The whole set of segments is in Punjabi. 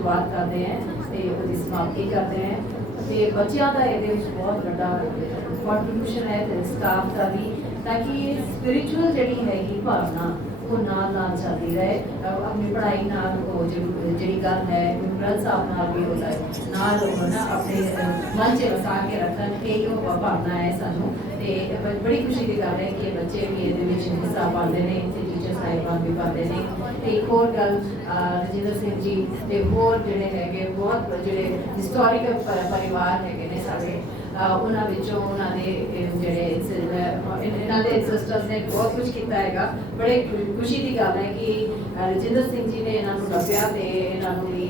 ਸ਼ੁਰੂਆਤ ਕਰਦੇ ਹਾਂ ਤੇ ਉਹਦੀ ਸਮਾਪਤੀ ਕਰਦੇ ਹੈ ਤੇ ਬੱਚਿਆਂ ਦਾ ਇਹਦੇ ਵਿੱਚ ਬਹੁਤ ਵੱਡਾ ਕੰਟਰੀਬਿਊਸ਼ਨ ਹੈ ਤੇ ਸਟਾਫ ਦਾ ਵੀ, ਤਾਂ ਕਿ ਸਪਿਰਚੁਅਲ ਜਿਹੜੀ ਹੈਗੀ ਭਾਵਨਾ ਉਹ ਨਾਲ ਨਾਲ ਚੱਲਦੀ ਰਹੇ। ਆਪਣੀ ਪੜ੍ਹਾਈ ਨਾਲ ਉਹ ਜਿਹੜੀ ਗੱਲ ਹੈ ਗੁਰਮਤਿ ਸਾਹਿਬ ਨਾਲ ਵੀ ਹੁੰਦਾ ਹੈ ਨਾਲ ਉਹ ਨਾ ਆਪਣੇ ਮਨ 'ਚ ਵਸਾ ਕੇ ਰੱਖਣ ਇਹ ਉਹ ਭਾਵਨਾ ਹੈ ਸਾਨੂੰ। ਤੇ ਬੜੀ ਖੁਸ਼ੀ ਦੀ ਗੱਲ ਹੈ ਕਿ ਬੱਚੇ ਵੀ ਇਹਦੇ ਵਿੱਚ ਹਿੱਸਾ ਪਾਉਂਦੇ ਨੇ ਤੇ ਟੀਚਰ ਸਾਹਿਬਾਨ ਵੀ ਪਾਉਂਦੇ ਨੇ। ਤੇ ਇੱਕ ਹੋਰ ਗੱਲ ਰਜਿੰਦਰ ਸਿੰਘ ਜੀ ਤੇ ਹੋਰ ਜਿਹੜੇ ਹੈਗੇ, ਬਹੁਤ ਜਿਹੜੇ ਹਿਸਟੋਰੀਕਲ ਪਰਿਵਾਰ ਹੈਗੇ ਨੇ ਸਾਡੇ ਉਹਨਾਂ ਵਿੱਚੋਂ ਉਹਨਾਂ ਦੇ ਜਿਹੜੇ ਇਹਨਾਂ ਦੇ ਸਿਸਟਰਸ ਨੇ ਬਹੁਤ ਕੁਝ ਕੀਤਾ ਹੈਗਾ। ਬੜੇ ਖੁਸ਼ੀ ਦੀ ਗੱਲ ਹੈ ਕਿ ਅਹ, ਰਜਿੰਦਰ ਸਿੰਘ ਜੀ ਨੇ ਇਹਨਾਂ ਨੂੰ ਲੱਭਿਆ ਤੇ ਇਹਨਾਂ ਨੂੰ ਵੀ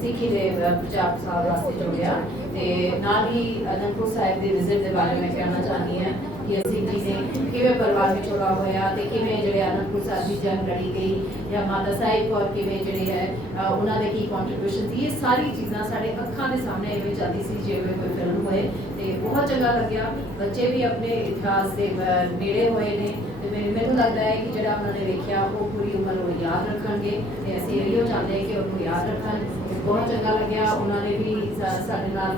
ਸਿੱਖੀ ਦੇ ਪ੍ਰਚਾਰ ਪ੍ਰਸਾਰ ਵਾਸਤੇ ਜੋੜਿਆ। ਤੇ ਨਾਲ ਹੀ ਅਨੰਦਪੁਰ ਸਾਹਿਬ ਦੀ ਵਿਜ਼ਿਟ ਦੇ ਬਾਰੇ ਮੈਂ ਕਹਿਣਾ ਚਾਹੁੰਦੀ ਹਾਂ। ਅਸੀਂ ਜੀ ਨੇ ਕਿਵੇਂ ਪਰਿਵਾਰ ਵਿਛੋੜਾ ਹੋਇਆ ਤੇ ਕਿਵੇਂ ਜਿਹੜੇ ਅਨੰਦਪੁਰ ਸਾਹਿਬ ਦੀ ਜੰਗ ਲੜੀ ਗਈ ਜਾਂ ਮਾਤਾ ਸਾਹਿਬ ਕੌਰ ਕਿਵੇਂ ਜਿਹੜੇ ਹੈ ਉਹਨਾਂ ਦੇ ਕੀ ਕੰਟਰੀਬਿਊਸ਼ਨ ਸੀ, ਇਹ ਸਾਰੀ ਚੀਜ਼ਾਂ ਸਾਡੇ ਅੱਖਾਂ ਦੇ ਸਾਹਮਣੇ ਐਵੇਂ ਜਾਂਦੀ ਸੀ ਜਿਵੇਂ ਕੋਈ ਫਿਲਮ ਹੋਏ ਤੇ ਬਹੁਤ ਚੰਗਾ ਲੱਗਿਆ। ਬੱਚੇ ਵੀ ਆਪਣੇ ਇਤਿਹਾਸ ਦੇ ਨੇੜੇ ਹੋਏ ਨੇ ਤੇ ਮੈਨੂੰ ਮੈਨੂੰ ਲੱਗਦਾ ਹੈ ਕਿ ਜਿਹੜਾ ਉਹਨਾਂ ਨੇ ਵੇਖਿਆ, ਉਹ ਪੂਰੀ ਉਮਰ ਉਹ ਯਾਦ ਰੱਖਣਗੇ ਤੇ ਅਸੀਂ ਇਹੋ ਚਾਹੁੰਦੇ ਹਾਂ ਕਿ ਉਹਨੂੰ ਯਾਦ ਰੱਖਣ। ਬਹੁਤ ਚੰਗਾ ਲੱਗਿਆ, ਉਹਨਾਂ ਨੇ ਵੀ ਸਾਡੇ ਨਾਲ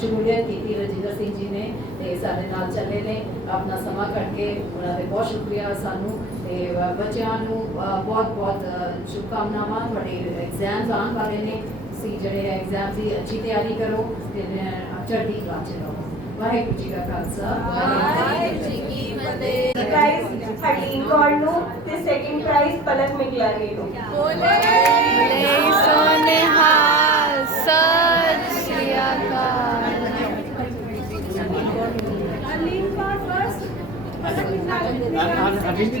ਸ਼ਮੂਲੀਅਤ ਕੀਤੀ ਰਜਿੰਦਰ ਸਿੰਘ ਜੀ ਨੇ ਤੇ ਸਾਡੇ ਨਾਲ ਚੱਲੇ ਨੇ। ਆਪਣਾ ਸਮਾਂ ਕੱਢ ਕੇ ਉਹਨਾਂ ਦੇ ਬਹੁਤ ਸ਼ੁਕਰੀਆ ਸਾਨੂੰ। ਤੇ ਬੱਚਿਆਂ ਨੂੰ ਬਹੁਤ ਬਹੁਤ ਸ਼ੁਭਕਾਮਨਾਵਾਂ। ਤੁਹਾਡੇ ਐਗਜ਼ਾਮਸ ਆਉਣ ਵਾਲੇ ਨੇ। ਤੁਸੀਂ ਜਿਹੜੇ ਐਗਜ਼ਾਮ ਦੀ ਅੱਛੀ ਤਿਆਰੀ ਕਰੋ ਤੇ ਚੜ੍ਹਦੀ ਕਲਾ ਚ ਰਹੋ। ਵਾਹਿਗੁਰੂ ਜੀ ਕਾ ਖਾਲਸਾ। ਵਾਹਿਗੁਰੂ ਜੀ ਕੀ ਫਤਿਹ। ਪ੍ਰਾਈਜ਼ ਹਰਲੀਨ ਕੌਰ ਨੂੰ ਤੇ ਸੈਕਿੰਡ ਪ੍ਰਾਈਜ਼ ਪਲਕ ਮਿਗਲਾਨੀ ਨੂੰ। ਬੋਲੇ ਸੋਨੇਹਾਲ ਸਤਿ ਸ਼੍ਰੀ ਅਕਾਲ ਅਭੀ ਵੀ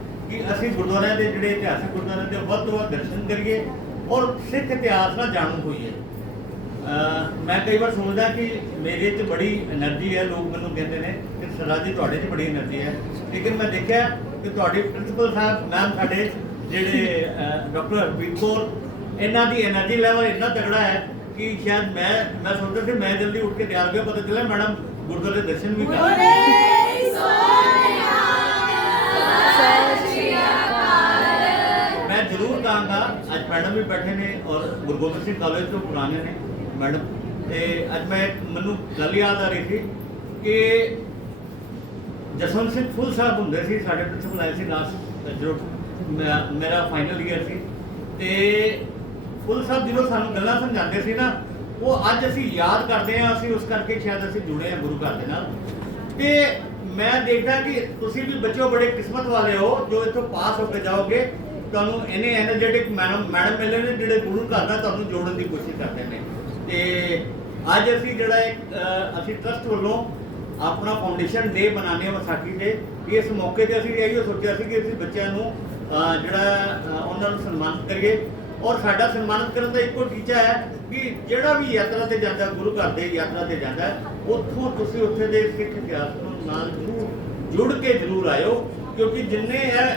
ਕਿ ਅਸੀਂ ਗੁਰਦੁਆਰਿਆਂ ਦੇ ਜਿਹੜੇ ਇਤਿਹਾਸਿਕ ਗੁਰਦੁਆਰਿਆਂ ਦੇ ਵੱਧ ਤੋਂ ਵੱਧ ਦਰਸ਼ਨ ਕਰੀਏ ਔਰ ਸਿੱਖ ਇਤਿਹਾਸ ਨਾਲ ਜਾਣੂ ਹੋਈਏ। ਮੈਂ ਕਈ ਵਾਰ ਸੋਚਦਾ ਕਿ ਮੇਰੇ 'ਚ ਬੜੀ એનર્ਜੀ ਹੈ ਲੋਕ ਮੈਨੂੰ ਕਹਿੰਦੇ ਨੇ ਕਿ ਸਰਦਾਰ ਜੀ ਤੁਹਾਡੇ 'ਚ ਬੜੀ એનર્ਜੀ ਹੈ। ਲੇਕਿਨ ਮੈਂ ਦੇਖਿਆ ਕਿ ਤੁਹਾਡੇ ਪ੍ਰਿੰਸੀਪਲ ਸਾਹਿਬ ਮੈਮ ਸਾਡੇ ਜਿਹੜੇ ਡਾਕਟਰ ਹਰਪ੍ਰੀਤ ਕੌਰ ਇਹਨਾਂ ਦੀ એનર્ਜੀ ਲੈਵਲ ਇੰਨਾ ਤਗੜਾ ਹੈ ਕਿ ਸ਼ਾਇਦ ਮੈਂ ਮੈਂ ਸੋਚਦਾ ਸੀ ਮੈਂ ਜਲਦੀ ਉੱਠ ਕੇ ਤਿਆਰ ਹੋ ਗਿਆ ਪਤਾ ਚੱਲਿਆ ਮੈਡਮ ਗੁਰਦੁਆਰੇ ਦਰਸ਼ਨ ਵੀ ਕਰਾਂਗੇ ਮੈਡਮ ਵੀ ਬੈਠੇ ਨੇ ਔਰ ਗੁਰੂ ਗੋਬਿੰਦ ਸਿੰਘ ਕਾਲਜ ਤੋਂ ਪੁਰਾਣੇ ਨੇ ਮੈਡਮ। ਤੇ ਅੱਜ ਮੈਂ ਮੈਨੂੰ ਗੱਲ ਯਾਦ ਆ ਰਹੀ ਸੀ ਕਿ ਜਸਵੰਤ ਸਿੰਘ ਫੁੱਲ ਸਾਹਿਬ ਹੁੰਦੇ ਸੀ, ਸਾਡੇ ਪ੍ਰਿੰਸੀਪਲ ਆਏ ਸੀ ਲਾਸਟ ਜਦੋਂ ਮੇਰਾ ਫਾਈਨਲ ਈਅਰ ਸੀ। ਤੇ ਫੁੱਲ ਸਾਹਿਬ ਜਦੋਂ ਸਾਨੂੰ ਗੱਲਾਂ ਸਮਝਾਉਂਦੇ ਸੀ ਨਾ, ਉਹ ਅੱਜ ਅਸੀਂ ਯਾਦ ਕਰਦੇ ਹਾਂ, ਅਸੀਂ ਉਸ ਕਰਕੇ ਸ਼ਾਇਦ ਅਸੀਂ ਜੁੜੇ ਹਾਂ ਗੁਰੂ ਘਰ ਦੇ ਨਾਲ। ਤੇ ਮੈਂ ਦੇਖਦਾ ਕਿ ਤੁਸੀਂ ਵੀ ਬੱਚਿਓ ਬੜੇ ਕਿਸਮਤ ਵਾਲੇ ਹੋ, ਜੋ ਇੱਥੋਂ ਪਾਸ ਹੋ ਕੇ ਜਾਓਗੇ। ਤੁਹਾਨੂੰ ਇਹਨੇ ਐਨਰਜੈਟਿਕ ਮੈਡਮ ਮੈਡਮ ਮਿਲੇ ਨੇ ਜਿਹੜੇ ਗੁਰੂ ਘਰ ਦਾ ਤੁਹਾਨੂੰ ਜੋੜਨ ਦੀ ਕੋਸ਼ਿਸ਼ ਕਰਦੇ ਨੇ। ਤੇ ਅੱਜ ਅਸੀਂ ਜਿਹੜਾ ਇੱਕ ਅਸੀਂ ਟਰਸਟ ਵੱਲੋਂ ਆਪਣਾ ਫਾਊਂਡੇਸ਼ਨ ਡੇ ਬਣਾਉਣੇ ਵਿਸਾਖੀ ਦੇ ਇਸ ਮੌਕੇ ਤੇ ਅਸੀਂ ਇਹੀ ਸੋਚਿਆ ਸੀ ਕਿ ਅਸੀਂ ਬੱਚਿਆਂ ਨੂੰ ਜਿਹੜਾ ਉਹਨਾਂ ਨੂੰ ਸਨਮਾਨਿਤ ਕਰੀਏ। ਔਰ ਸਾਡਾ ਸਨਮਾਨਿਤ ਕਰਨ ਦਾ ਇੱਕੋ ਟੀਚਾ ਹੈ ਕਿ ਜਿਹੜਾ ਵੀ ਯਾਤਰਾ ਤੇ ਜਾਂਦਾ, ਗੁਰੂ ਘਰ ਦੇ ਯਾਤਰਾ ਤੇ ਜਾਂਦਾ, ਉੱਥੋਂ ਤੁਸੀਂ ਉੱਥੇ ਦੇ ਸਿੱਖ ਇਤਿਹਾਸ ਨੂੰ ਨਾਲ ਜ਼ਰੂਰ ਜੁੜ ਕੇ ਜ਼ਰੂਰ ਆਇਓ। ਕਿਉਂਕਿ ਜਿੰਨੇ ਹੈ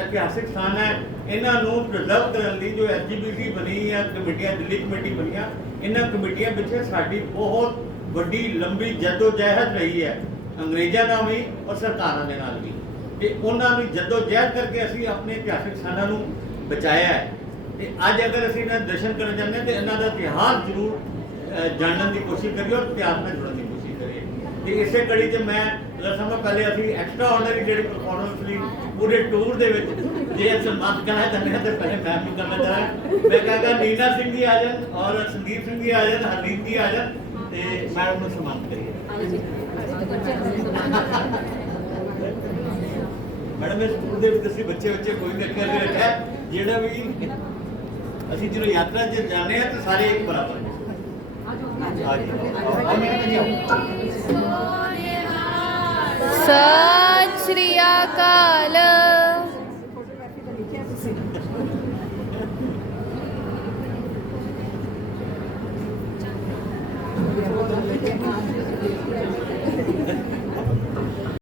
ਇਤਿਹਾਸਿਕ ਸਥਾਨ ਹੈ। ਇਹਨਾਂ ਨੂੰ ਪ੍ਰੀਜ਼ਰਵ ਕਰਨ ਲਈ ਜੋ ਐਸਜੀਬੀਟੀ ਬਣੀ ਜਾਂ ਕਮੇਟੀਆਂ, ਦਿੱਲੀ ਕਮੇਟੀ ਬਣੀਆਂ, ਇਹਨਾਂ ਕਮੇਟੀਆਂ ਪਿੱਛੇ ਸਾਡੀ ਬਹੁਤ ਵੱਡੀ, ਲੰਬੀ ਜਦੋਜਹਿਦ ਰਹੀ ਹੈ। ਅੰਗਰੇਜ਼ਾਂ ਨਾਲ ਵੀ ਔਰ ਸਰਕਾਰਾਂ ਦੇ ਨਾਲ ਵੀ। ਤੇ ਉਹਨਾਂ ਨੂੰ ਜਦੋਜਹਿਦ ਕਰਕੇ ਅਸੀਂ ਆਪਣੇ ਇਤਿਹਾਸਿਕ ਸਥਾਨਾਂ ਨੂੰ ਬਚਾਇਆ ਹੈ। ਤੇ ਅੱਜ ਅਗਰ ਅਸੀਂ ਇਹਨਾਂ ਦੇ ਦਰਸ਼ਨ ਕਰਨ ਜਾਂਦੇ ਹਾਂ, ਤੇ ਇਹਨਾਂ ਦਾ ਇਤਿਹਾਸ ਜ਼ਰੂਰ ਜਾਣਨ ਦੀ ਕੋਸ਼ਿਸ਼ ਕਰੀਏ ਔਰ ਇਤਿਹਾਸ ਨਾਲ ਜੁੜਨ ਦੀ ਤੇ ਇਸੇ ਕੜੀ 'ਚ ਮੈਂ ਜਿਹੜਾ ਸਮਾਂ ਪਹਿਲੇ ਅਸੀਂ ਐਕਸਟਰਾ ਆਰਡੀਨਰੀ ਜਿਹੜੀ ਪਰਫਾਰਮੈਂਸ ਲਈ ਪੂਰੇ ਟੂਰ ਦੇ ਵਿੱਚ, ਜੇ ਸਨਮਾਨਿਤ ਕਰਨਾ ਚਾਹੁੰਦੇ ਹਾਂ ਤੇ ਪਹਿਲੇ ਮੈਂ ਨੂੰ ਕਰਨਾ ਚਾਹਾਂ। ਮੈਂ ਕਹਾਂਗਾ ਨੀਨਾ ਸਿੰਘ ਜੀ ਆ ਜਾਣ ਔਰ ਸੰਦੀਪ ਸਿੰਘ ਜੀ ਆ ਜਾਣ ਹਰਲੀਨ ਜੀ ਆ ਜਾਣ ਤੇ ਮੈਡਮ ਨੂੰ ਸਨਮਾਨਿਤ ਕਰੀਏ। ਮੈਡਮ, ਇਸ ਸਕੂਲ ਦੇ ਵਿੱਚ ਅਸੀਂ ਬੱਚੇ ਬੱਚੇ ਕੋਈ ਨਹੀਂ ਰੱਖਿਆ ਰੱਖਿਆ ਜਿਹੜਾ ਵੀ ਅਸੀਂ ਜਦੋਂ ਯਾਤਰਾ 'ਚ ਜਾਂਦੇ ਆ ਤਾਂ ਸਾਰੇ ਇੱਕ ਬਰਾਬਰ ਨੇ ਆ ਜੀ ਆਓ ਮੈਡਮ ਜੀ ਆਓ ਸਤਿ ਸ਼੍ਰੀ ਅਕਾਲ।